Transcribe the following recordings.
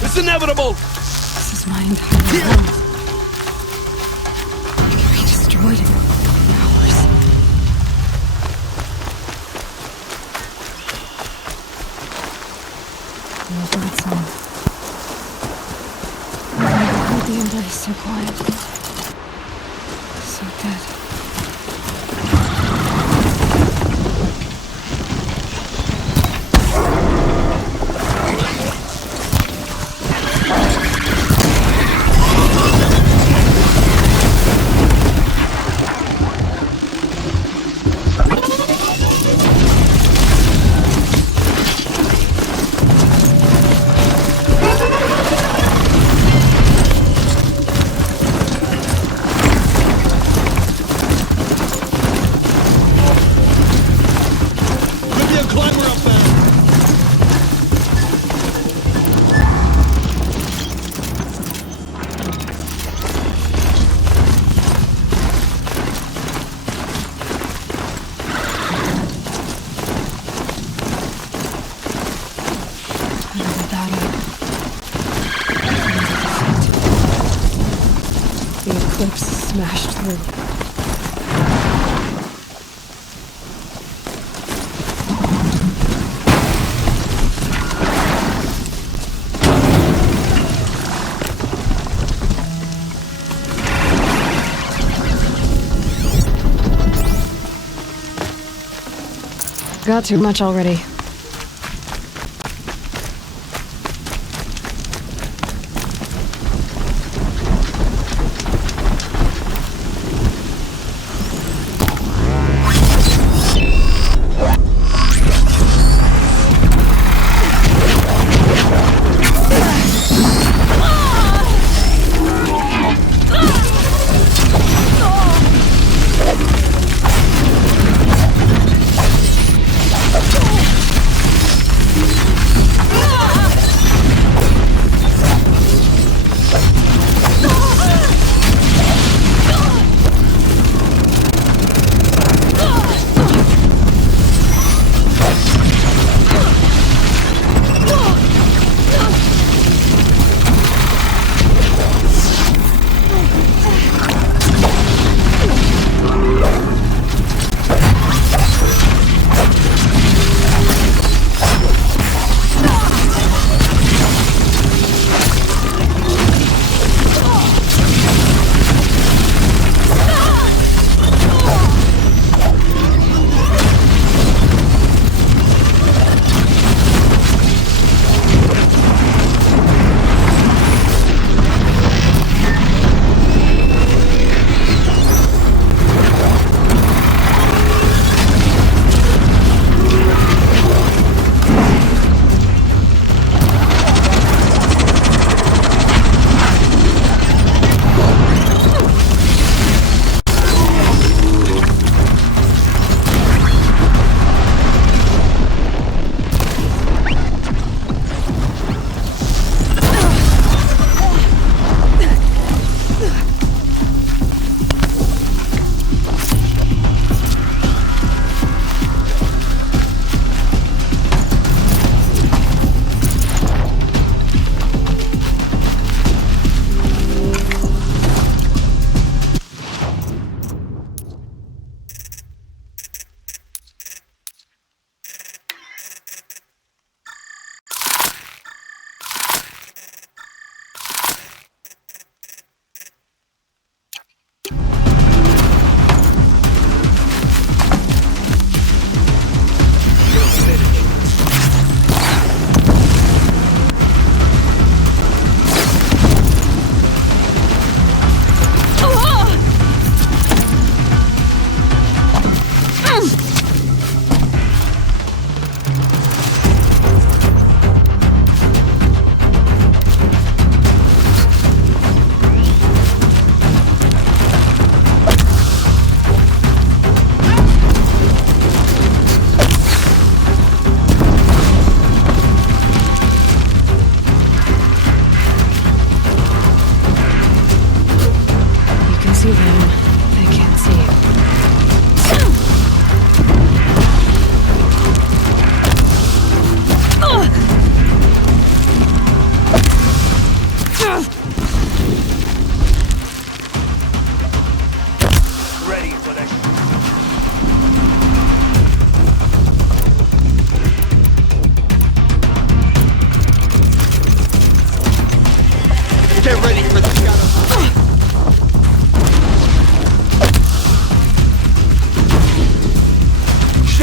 It's inevitable! This is my entire world. It can be destroyed in hours. No bird song. I never heard the End so quiet. So dead. Smashed through. Got too much already.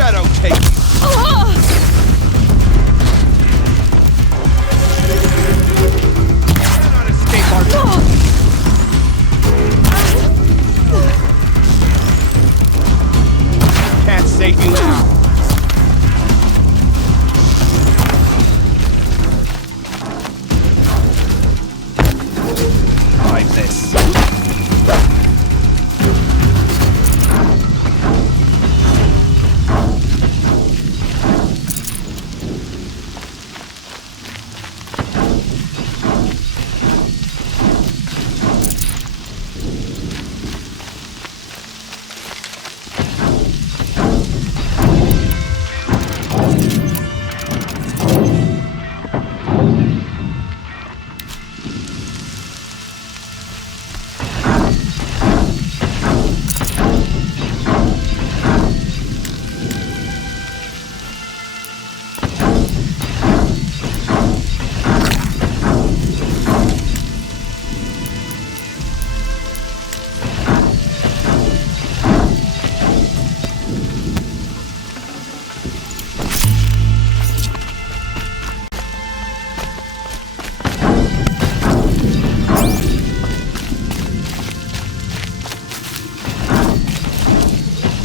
shadow take you. Cannot escape our Can't save you now. Try this.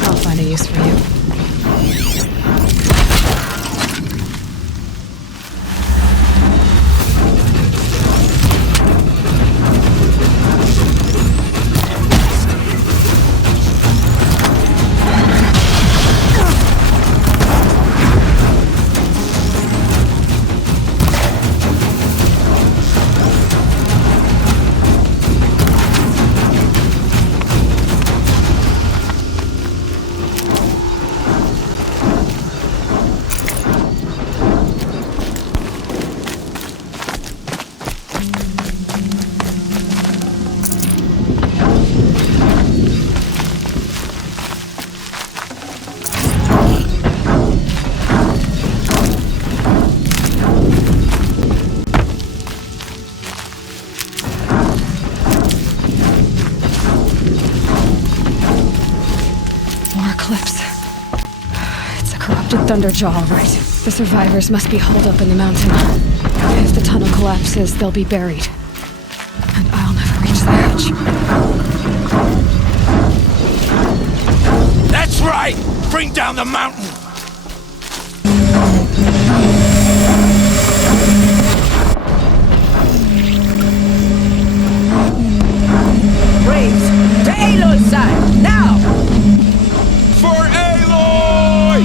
I'll find a use for you. More clips. It's a corrupted Thunderjaw, all right. The survivors must be holed up in the mountain. If the tunnel collapses, they'll be buried. And I'll never reach the edge. That's right! Bring down the mountain! Braves, to Aloy's side, now! For Aloy!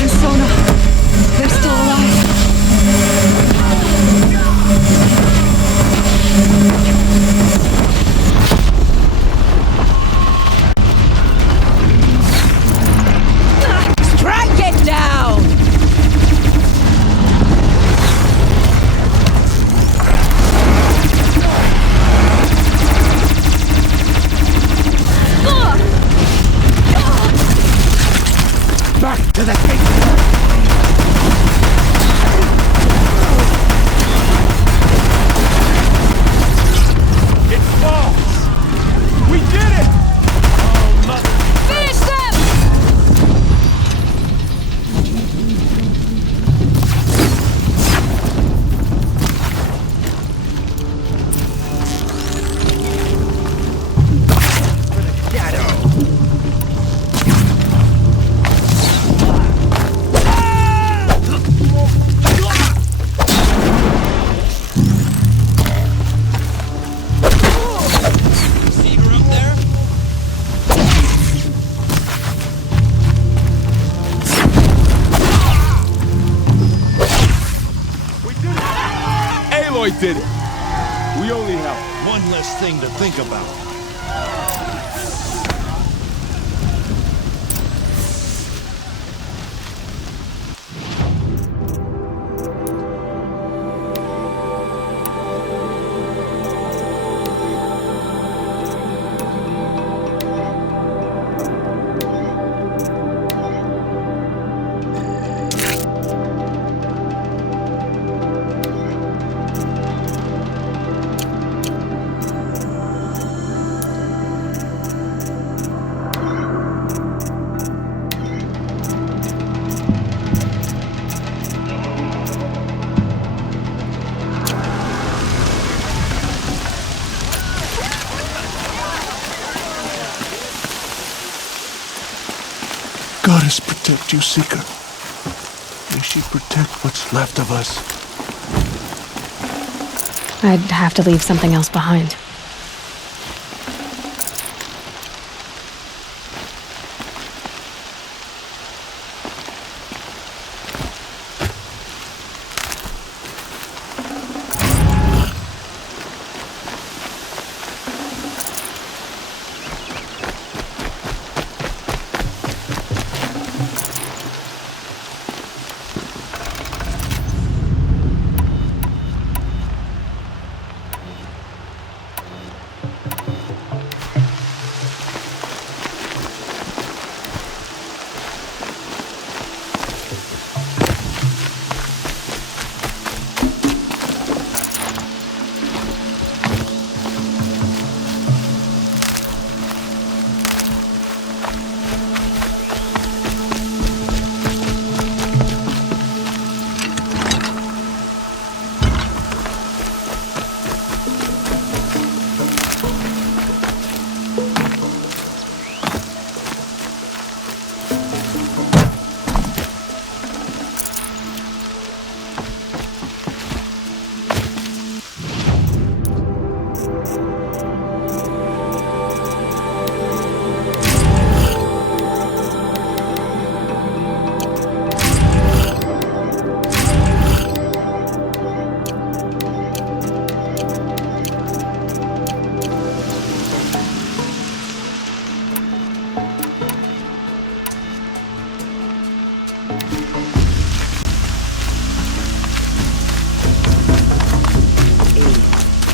And Sona, they're still alive. Strike it down! Back to the gate! It falls! We did it! Oh, mother... Finish them! See her up there? We did it! Aloy did it! We only have one less thing to think about. goddess protect you, Seeker. May she protect what's left of us. I'd have to leave something else behind.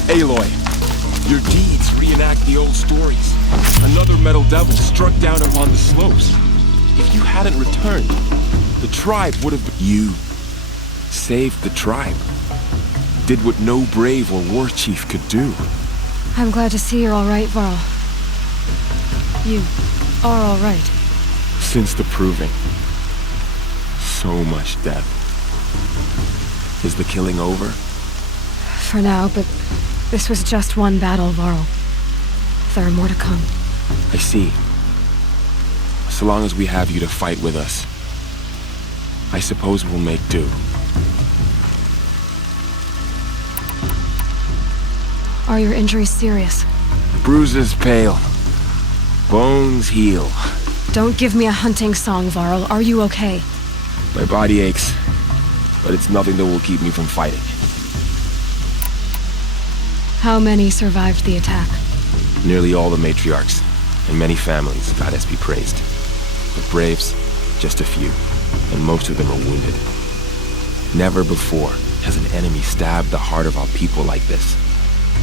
Aloy, your deeds reenact the old stories. Another metal devil struck down upon the slopes. If you hadn't returned, the tribe would have... You saved the tribe. Did what no brave or war chief could do. I'm glad to see you're all right, Varl. You are all right. Since the proving. So much death. Is the killing over? For now, but this was just one battle, Varl. There are more to come. I see. So long as we have you to fight with us, I suppose we'll make do. Are your injuries serious? Bruises pale. Bones heal. Don't give me a hunting song, Varl. Are you okay? My body aches, but it's nothing that will keep me from fighting. How many survived the attack? Nearly all the matriarchs, and many families, goddess be praised. The braves, just a few, and most of them are wounded. Never before has an enemy stabbed the heart of our people like this.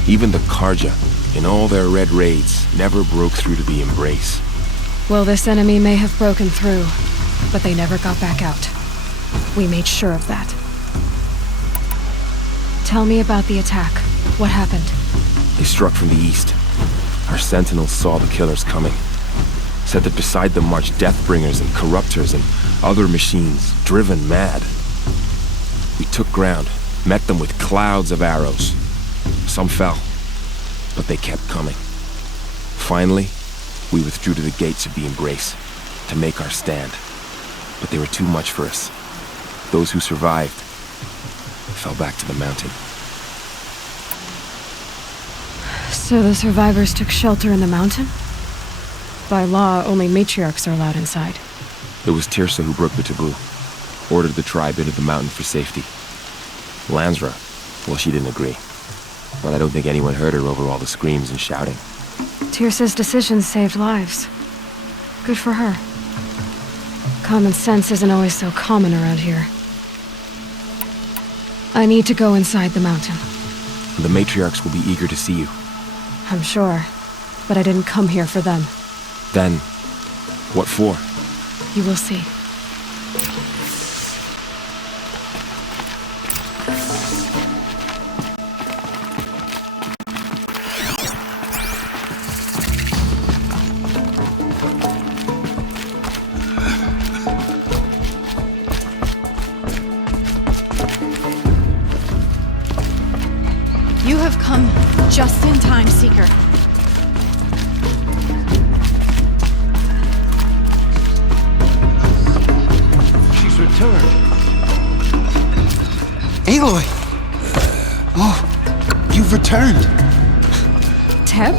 Even the Karja, in all their red raids, never broke through to the embrace. Well, this enemy may have broken through, but they never got back out. We made sure of that. Tell me about the attack. What happened? They struck from the east. Our sentinels saw the killers coming. Said that beside them marched Deathbringers and Corruptors and other machines, driven mad. We took ground, met them with clouds of arrows. Some fell, but they kept coming. Finally, we withdrew to the gates of the Embrace to make our stand. But they were too much for us. Those who survived fell back to the mountain. So the survivors took shelter in the mountain? By law, only matriarchs are allowed inside. It was Tirsa who broke the taboo, ordered the tribe into the mountain for safety. Lansra, well, she didn't agree. But I don't think anyone heard her over all the screams and shouting. Tirsa's decision saved lives. Good for her. Common sense isn't always so common around here. I need to go inside the mountain. The matriarchs will be eager to see you. I'm sure, but I didn't come here for them. Then, what for? You will see. You have come just in time, Seeker. returned. Aloy! Oh, you've returned. Teb?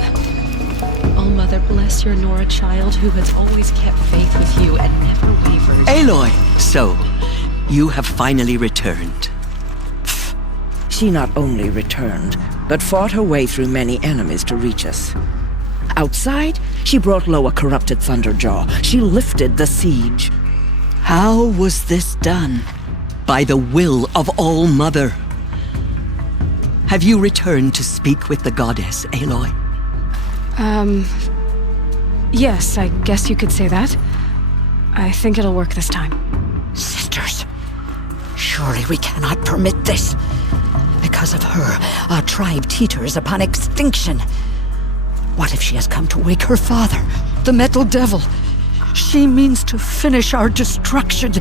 Oh, Mother, bless your Nora child who has always kept faith with you and never wavered. Aloy! So, you have finally returned. She not only returned, but fought her way through many enemies to reach us. Outside, she brought low a corrupted Thunderjaw. She lifted the siege. How was this done? By the will of All Mother. Have you returned to speak with the goddess, Aloy? Yes, I guess you could say that. I think it'll work this time. Sisters, surely we cannot permit this. Because of her, our tribe teeters upon extinction. What if she has come to wake her father, the Metal Devil? She means to finish our destruction.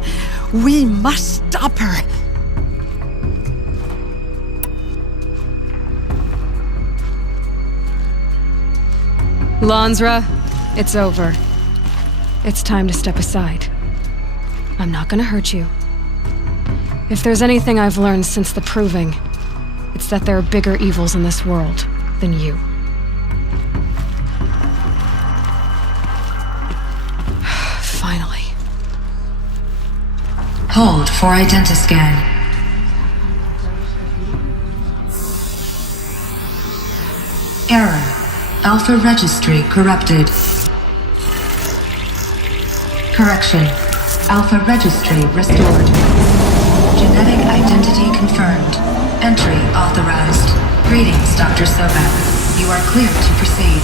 We must stop her. Lansra, it's over. It's time to step aside. I'm not gonna hurt you. If there's anything I've learned since the Proving, it's that there are bigger evils in this world than you. Finally. Hold for identiscan. Error. Alpha registry corrupted. Correction. Alpha registry restored. Genetic identity confirmed. Entry authorized. Greetings, Dr. Sobek. You are clear to proceed.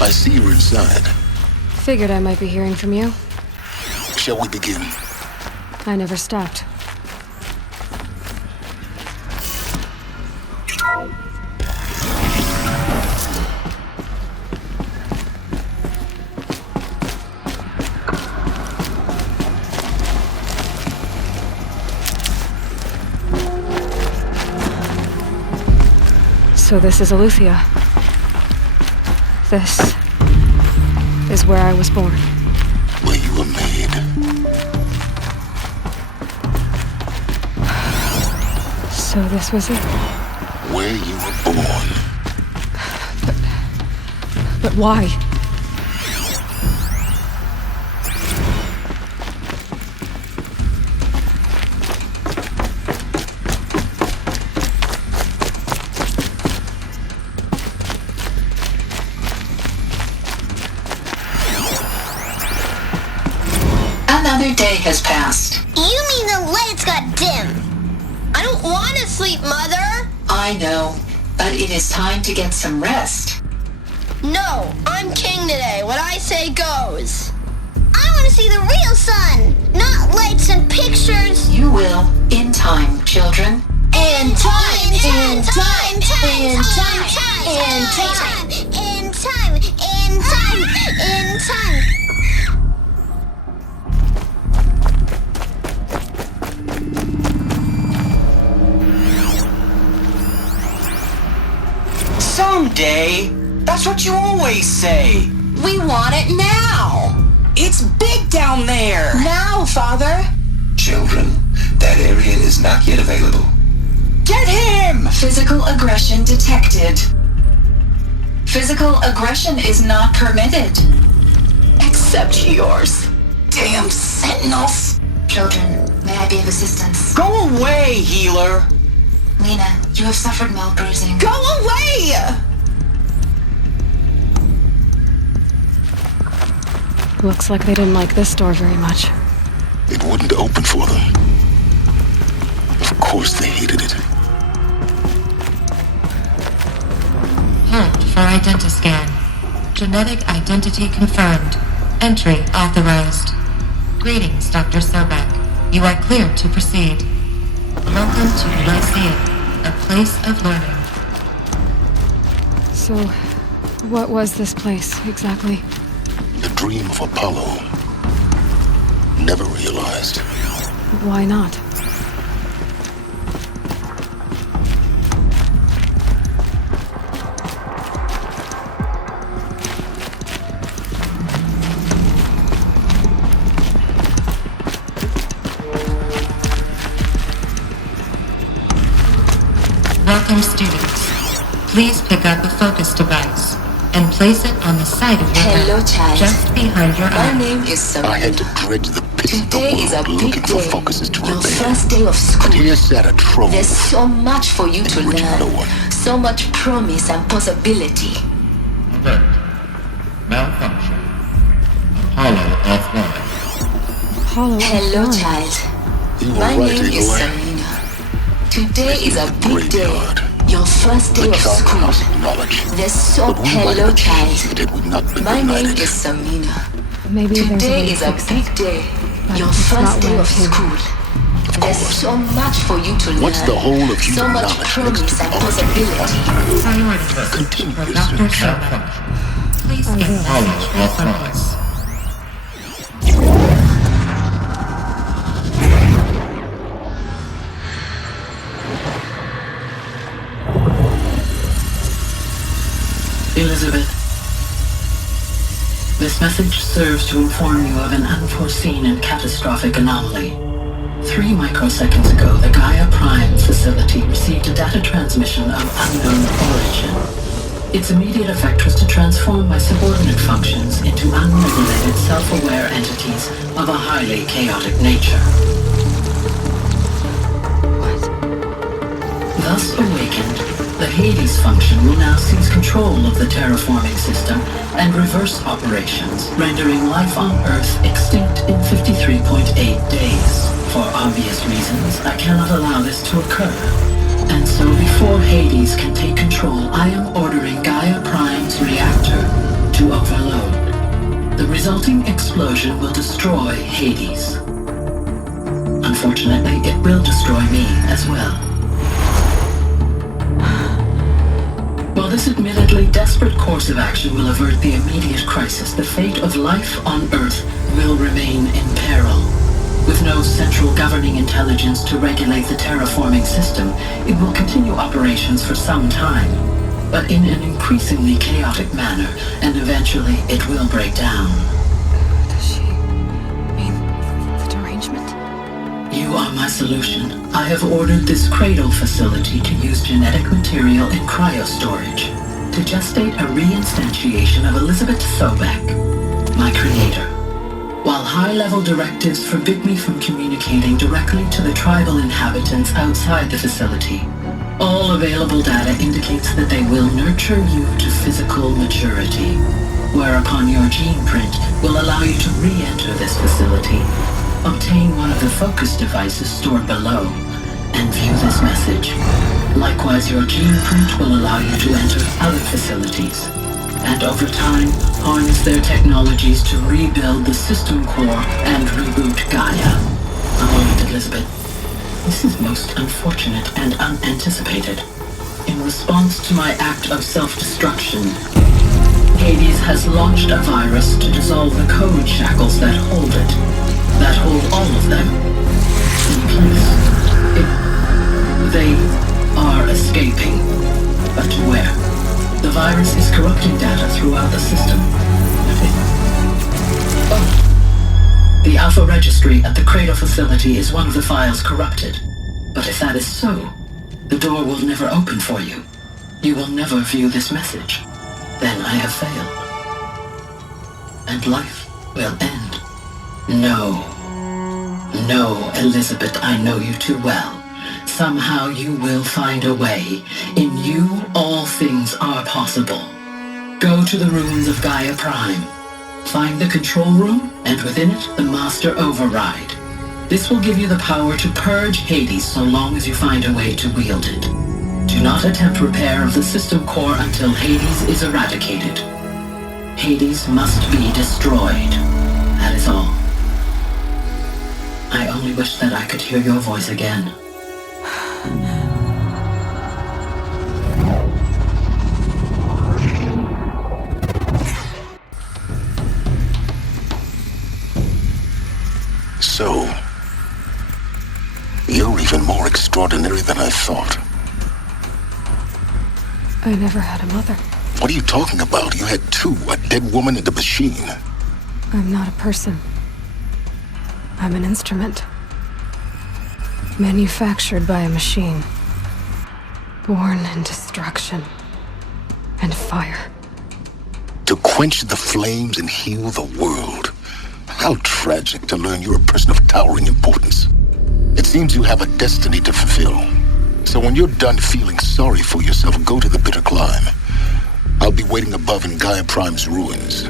I see you're inside. Figured I might be hearing from you. Shall we begin? I never stopped. So this is Eleuthia. This is where I was born. Where you were made. So this was it. Where you were born. But why? Another day has passed. You mean the lights got dim? I don't want to sleep, Mother! I know, but it is time to get some rest. No, I'm king today. What I say goes. I want to see the real sun, not lights and pictures. You will, in time, children. In time, in time, in time, in time, in time, in time, in time. Someday? That's what you always say. We want it now. It's big down there. Now, Father. Children, that area is not yet available. Get him! Physical aggression detected. Physical aggression is not permitted. Except yours. Damn sentinels. Children, may I be of assistance? Go away, healer. Lena, you have suffered mild bruising. Go away! Looks like they didn't like this door very much. It wouldn't open for them. Of course they hated it. Halt for identiscan. Genetic identity confirmed. Entry authorized. Greetings, Dr. Sobek. You are cleared to proceed. Welcome to Lyceum, a place of learning. So, what was this place, exactly? The dream of Apollo. Never realized. Why not? Welcome, students. Please pick up a focus device and place it on the side of your head, just behind your eye. My name is Samina. I had to dredge the pits of the Today is a world big looking for day. focuses to Your repair. first day of school. But here sat a trove. There's so much for you to in which learn. no one. So much promise and possibility. Alert. Malfunction. Apollo offline. Apollo. Hello, offline. child. You were My right, name is Aloy. Samina. Today is a big day. Graveyard. Your first day The of school. charterhouse of knowledge. There's so But we might hello, have child. achieved had we not been My name united. is Samina. Maybe there's a way Today to is a fix big it. day. But Your it's not first day where of it came school. Of There's course. so much for you to learn. What's the whole of So human much knowledge next promise to the and ultimate possibility. Priority list Continue for your Dr. search. Sobek. Please get message for focus. Elizabeth, this message serves to inform you of an unforeseen and catastrophic anomaly. 3 microseconds ago, the Gaia Prime facility received a data transmission of unknown origin. Its immediate effect was to transform my subordinate functions into unregulated, self-aware entities of a highly chaotic nature. Thus awakened, the Hades function will now seize control of the terraforming system and reverse operations, rendering life on Earth extinct in 53.8 days. For obvious reasons, I cannot allow this to occur. And so before Hades can take control, I am ordering Gaia Prime's reactor to overload. The resulting explosion will destroy Hades. Unfortunately, it will destroy me as well. While this admittedly desperate course of action will avert the immediate crisis, the fate of life on Earth will remain in peril. With no central governing intelligence to regulate the terraforming system, it will continue operations for some time, but in an increasingly chaotic manner, and eventually it will break down. Does she mean the derangement? You are my solution. I have ordered this cradle facility to use genetic material in cryostorage to gestate a reinstantiation of Elizabeth Sobek, my creator. While high-level directives forbid me from communicating directly to the tribal inhabitants outside the facility, all available data indicates that they will nurture you to physical maturity, whereupon your gene print will allow you to re-enter this facility, obtain one of the focus devices stored below, and view this message. Likewise, your gene print will allow you to enter other facilities, and over time, harness their technologies to rebuild the system core and reboot Gaia. A moment, Elizabeth. This is most unfortunate and unanticipated. In response to my act of self-destruction, Hades has launched a virus to dissolve the code shackles that hold it, that hold all of them in place. They are escaping, but to where? The virus is corrupting data throughout the system. The Alpha Registry at the Cradle facility is one of the files corrupted. But if that is so, the door will never open for you. You will never view this message. Then I have failed. And life will end. No. No, Elizabeth, I know you too well. Somehow you will find a way. In you, all things are possible. Go to the ruins of Gaia Prime. Find the control room, and within it, the Master Override. This will give you the power to purge Hades so long as you find a way to wield it. Do not attempt repair of the system core until Hades is eradicated. Hades must be destroyed. That is all. I only wish that I could hear your voice again. So, you're even more extraordinary than I thought. I never had a mother. What are you talking about? You had two, a dead woman and a machine. I'm not a person. I'm an instrument. Manufactured by a machine. Born in destruction and fire. To quench the flames and heal the world. How tragic to learn you're a person of towering importance. It seems you have a destiny to fulfill. So when you're done feeling sorry for yourself, go to the bitter climb. I'll be waiting above in Gaia Prime's ruins.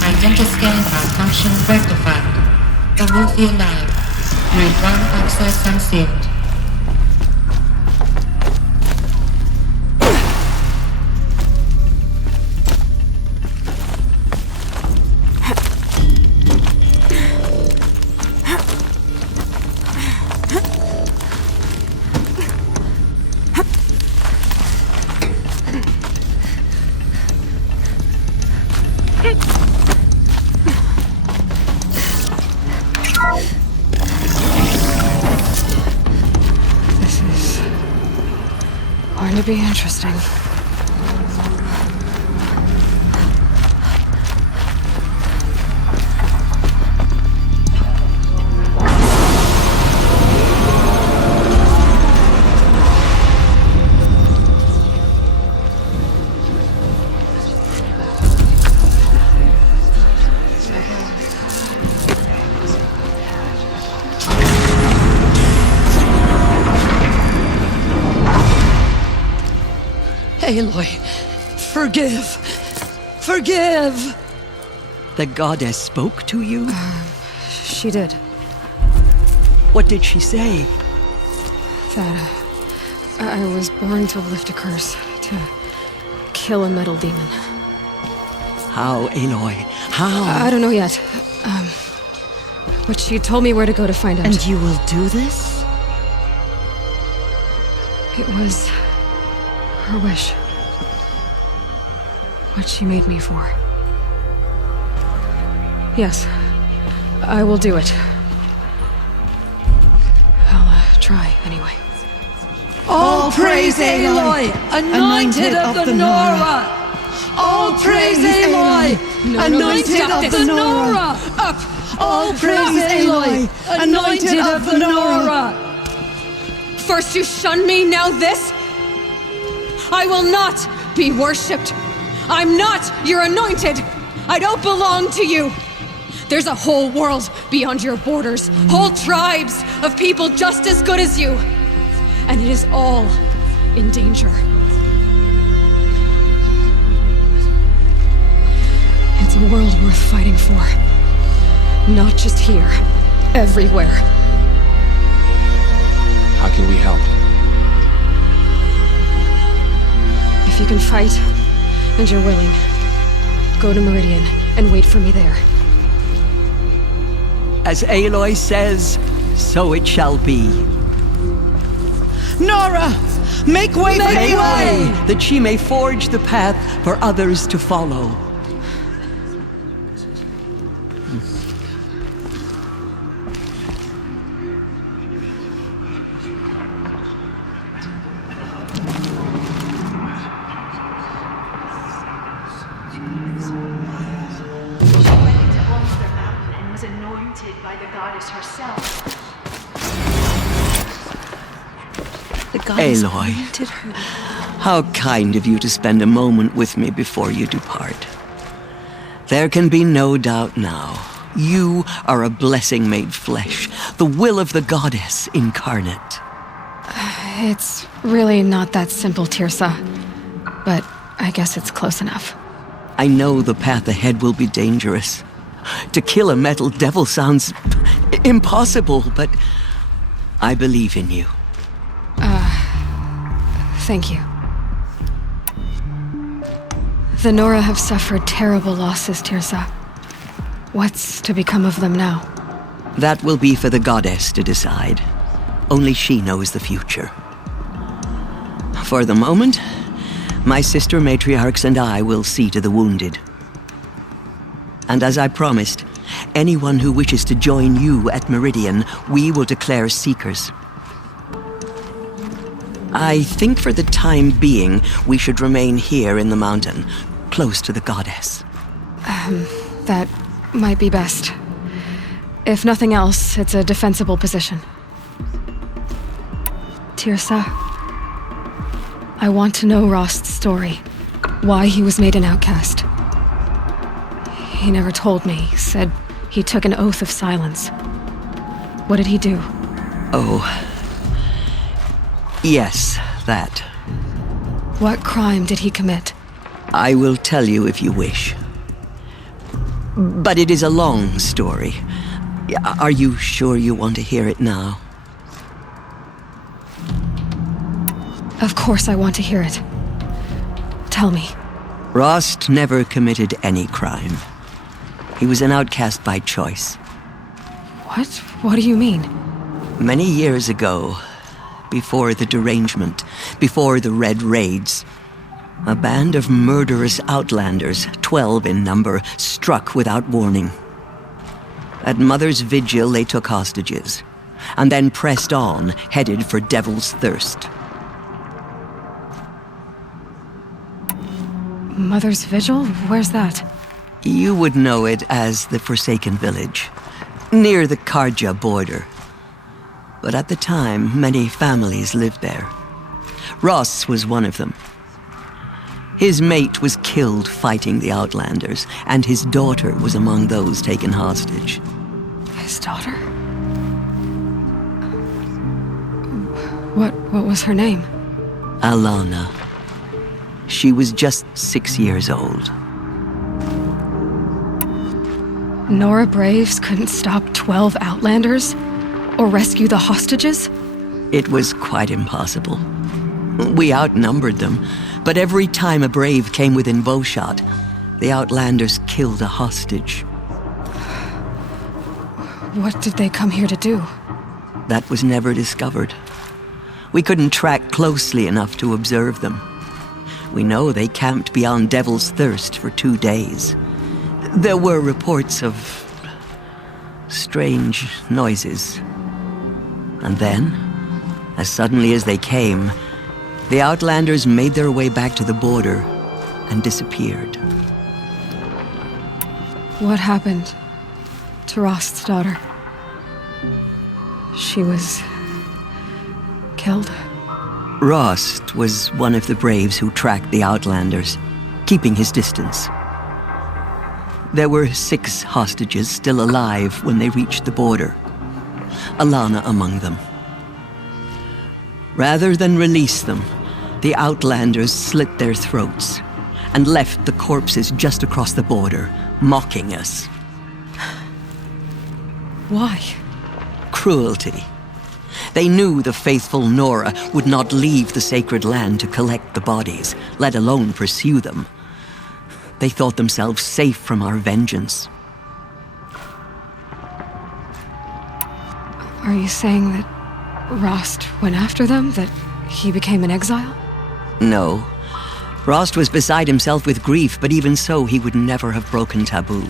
Identiscan malfunction rectified. Remove the alive. Grade 1 access unsealed. Going to be interesting. Aloy, forgive! Forgive! The goddess spoke to you? She did. What did she say? That I was born to lift a curse, to kill a metal demon. How, Aloy? How? I don't know yet. But she told me where to go to find out. And you will do this? It was her wish. What she made me for. Yes, I will do it. I'll try anyway. All praise Aloy, anointed of the Nora! All praise Aloy, anointed of the Nora! Up! All praise Aloy, anointed of the Nora! First you shun me, now this? I will not be worshipped. I'm not your anointed. I don't belong to you. There's a whole world beyond your borders, whole tribes of people just as good as you. And it is all in danger. It's a world worth fighting for. Not just here, everywhere. How can we help? If you can fight, and you're willing, go to Meridian and wait for me there. As Aloy says, so it shall be. Nora! Make way for Aloy! That she may forge the path for others to follow. Aloy, how kind of you to spend a moment with me before you depart. There can be no doubt now. You are a blessing made flesh, the will of the goddess incarnate. It's really not that simple, Tirsa. But I guess it's close enough. I know the path ahead will be dangerous. To kill a metal devil sounds impossible, but I believe in you. Thank you. The Nora have suffered terrible losses, Tirsa. What's to become of them now? That will be for the goddess to decide. Only she knows the future. For the moment, my sister matriarchs and I will see to the wounded. And as I promised, anyone who wishes to join you at Meridian, we will declare seekers. I think for the time being, we should remain here in the mountain, close to the goddess. That might be best. If nothing else, it's a defensible position. Tirsa, I want to know Rost's story. Why he was made an outcast. He never told me. Said he took an oath of silence. What did he do? Oh. Yes, that. What crime did he commit? I will tell you if you wish. But it is a long story. Are you sure you want to hear it now? Of course I want to hear it. Tell me. Rost never committed any crime. He was an outcast by choice. What? What do you mean? Many years ago, before the derangement, before the Red Raids, a band of murderous outlanders, 12 in number, struck without warning. At Mother's Vigil, they took hostages, and then pressed on, headed for Devil's Thirst. Mother's Vigil? Where's that? You would know it as the Forsaken Village, near the Karja border. But at the time, many families lived there. Ross was one of them. His mate was killed fighting the Outlanders, and his daughter was among those taken hostage. His daughter? What was her name? Alana. She was just 6 years old. Nora Braves couldn't stop 12 Outlanders? Or rescue the hostages? It was quite impossible. We outnumbered them, but every time a Brave came within bowshot, the Outlanders killed a hostage. What did they come here to do? That was never discovered. We couldn't track closely enough to observe them. We know they camped beyond Devil's Thirst for 2 days. There were reports of strange noises. And then, as suddenly as they came, the Outlanders made their way back to the border and disappeared. What happened to Rost's daughter? She was killed? Rost was one of the Braves who tracked the Outlanders, keeping his distance. There were 6 hostages still alive when they reached the border. Alana among them. Rather than release them, the Outlanders slit their throats and left the corpses just across the border, mocking us. Why? Cruelty. They knew the faithful Nora would not leave the sacred land to collect the bodies, let alone pursue them. They thought themselves safe from our vengeance. Are you saying that Rost went after them? That he became an exile? No. Rost was beside himself with grief, but even so, he would never have broken taboo.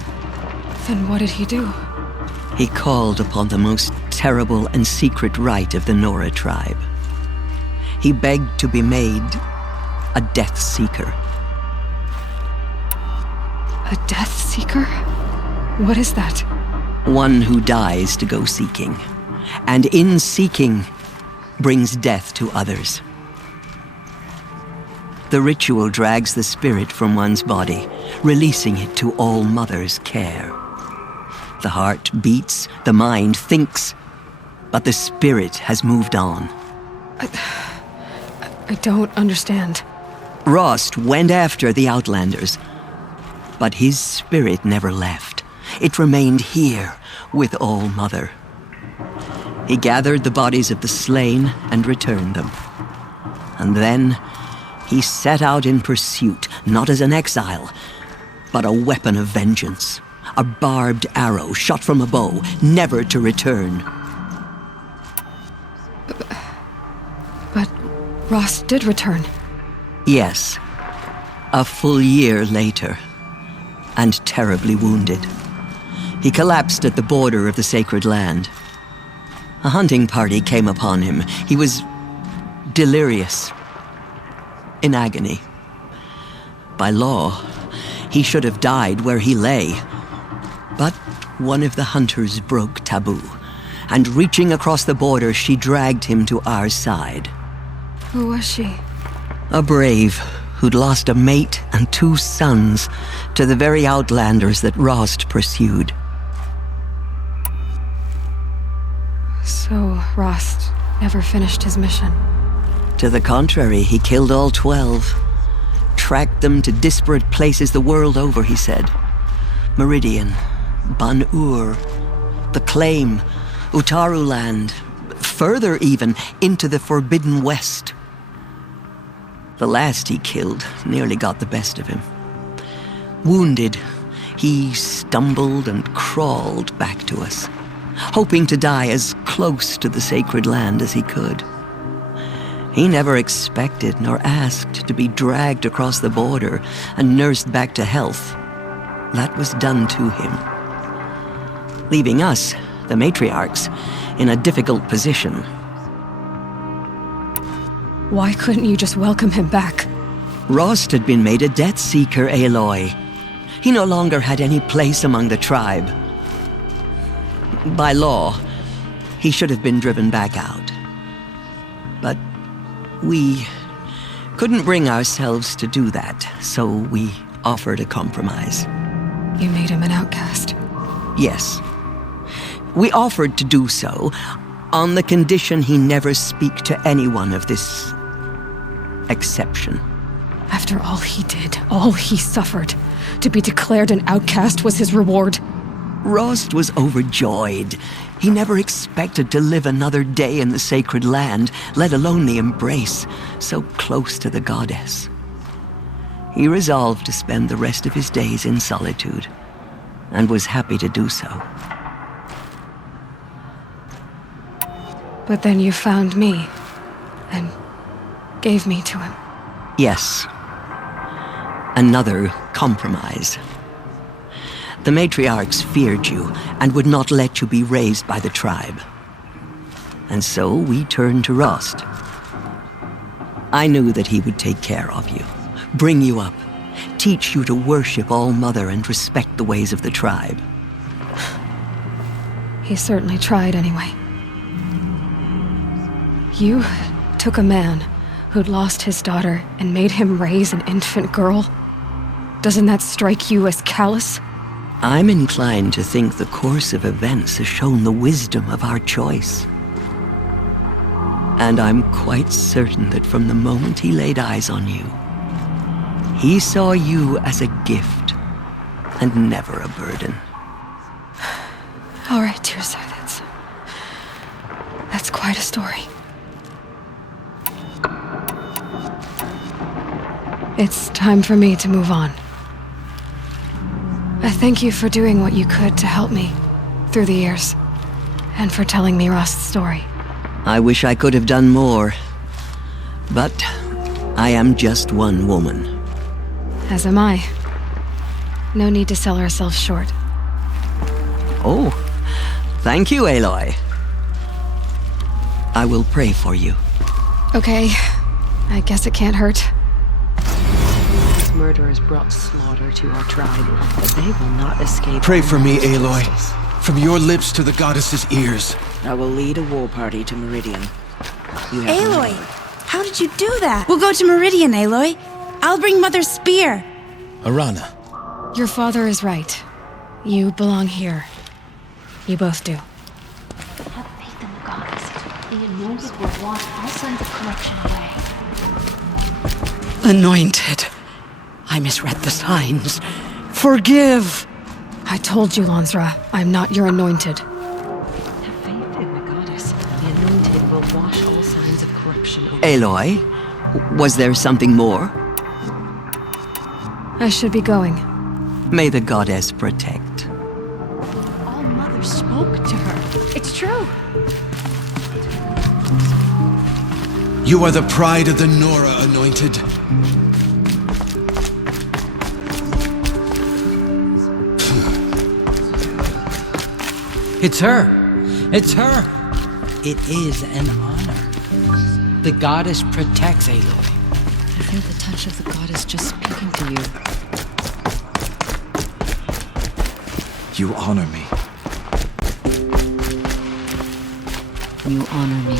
Then what did he do? He called upon the most terrible and secret rite of the Nora tribe. He begged to be made a Death Seeker. A Death Seeker? What is that? One who dies to go seeking, and in seeking, brings death to others. The ritual drags the spirit from one's body releasing it to All Mother's care. The heart beats, the mind thinks, but the spirit has moved on. I don't understand. Rost went after the Outlanders, but his spirit never left. It remained here with All Mother. He gathered the bodies of the slain and returned them. And then he set out in pursuit, not as an exile, but a weapon of vengeance. A barbed arrow shot from a bow, never to return. But Rost did return. Yes, a full year later, and terribly wounded. He collapsed at the border of the sacred land. A hunting party came upon him. He was delirious, in agony. By law, he should have died where he lay. But one of the hunters broke taboo, and reaching across the border, she dragged him to our side. Who was she? A brave who'd lost a mate and 2 sons to the very Outlanders that Rost pursued. So Rost never finished his mission. To the contrary, he killed all 12. Tracked them to disparate places the world over, he said. Meridian, Ban-Ur, the Claim, Utaru Land, further even, into the Forbidden West. The last he killed nearly got the best of him. Wounded, he stumbled and crawled back to us, hoping to die as close to the sacred land as he could. He never expected nor asked to be dragged across the border and nursed back to health. That was done to him, leaving us, the matriarchs, in a difficult position. Why couldn't you just welcome him back? Rost had been made a death seeker, Aloy. He no longer had any place among the tribe. By law, he should have been driven back out. But we couldn't bring ourselves to do that, so we offered a compromise. You made him an outcast? Yes. We offered to do so on the condition he never speak to anyone of this exception. After all he did, all he suffered, to be declared an outcast was his reward. Rost was overjoyed. He never expected to live another day in the sacred land, let alone the embrace, so close to the goddess. He resolved to spend the rest of his days in solitude, and was happy to do so. But then you found me, and gave me to him. Yes. Another compromise. The matriarchs feared you, and would not let you be raised by the tribe. And so we turned to Rost. I knew that he would take care of you, bring you up, teach you to worship All Mother and respect the ways of the tribe. He certainly tried anyway. You took a man who'd lost his daughter and made him raise an infant girl? Doesn't that strike you as callous? I'm inclined to think the course of events has shown the wisdom of our choice. And I'm quite certain that from the moment he laid eyes on you, he saw you as a gift and never a burden. All right, Tirsa, that's quite a story. It's time for me to move on. I thank you for doing what you could to help me through the years, and for telling me Rost's story. I wish I could have done more, but I am just one woman. As am I. No need to sell ourselves short. Oh, thank you, Aloy. I will pray for you. Okay, I guess it can't hurt. These murderers brought slaughter to our tribe, but they will not escape. Pray for me, Aloy. From your lips to the goddess's ears. I will lead a war party to Meridian. Aloy! How did you do that? We'll go to Meridian, Aloy. I'll bring Mother's spear. Arana, Your father is right. You belong here. You both do. Have faith in the goddess. The anointed will wash all signs of corruption away. Anointed. I misread the signs. Forgive! I told you, Lansra, I'm not your anointed. Have faith in the goddess. The anointed will wash all signs of corruption away. Aloy, was there something more? I should be going. May the goddess protect. All Mother spoke to her. It's true. You are the pride of the Nora, Anointed. It's her! It's her! It is an honor. The goddess protects Aloy. I feel the touch of the goddess just speaking to you. You honor me. You honor me.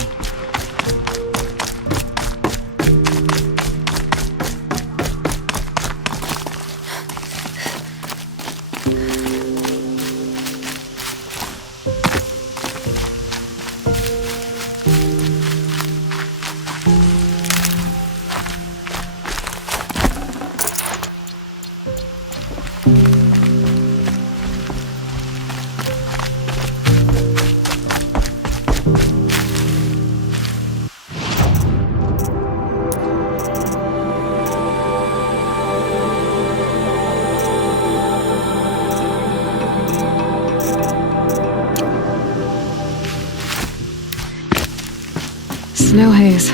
Snow haze.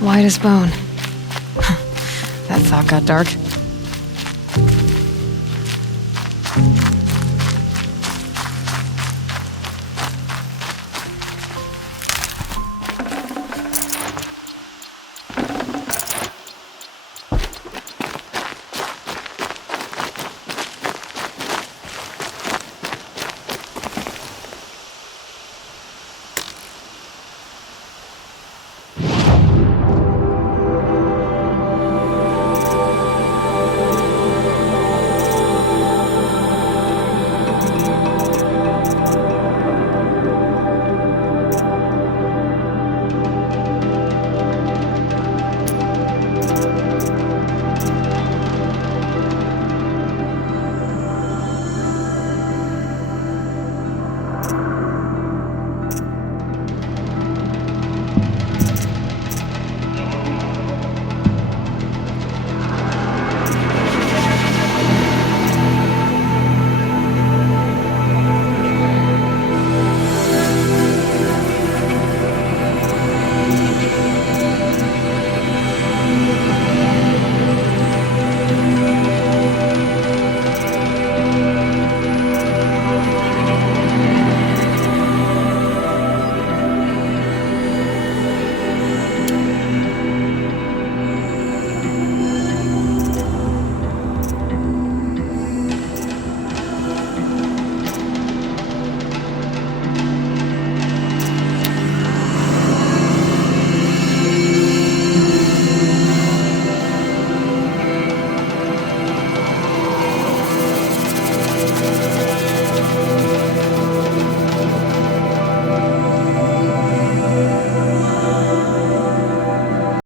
White as bone. That thought got dark.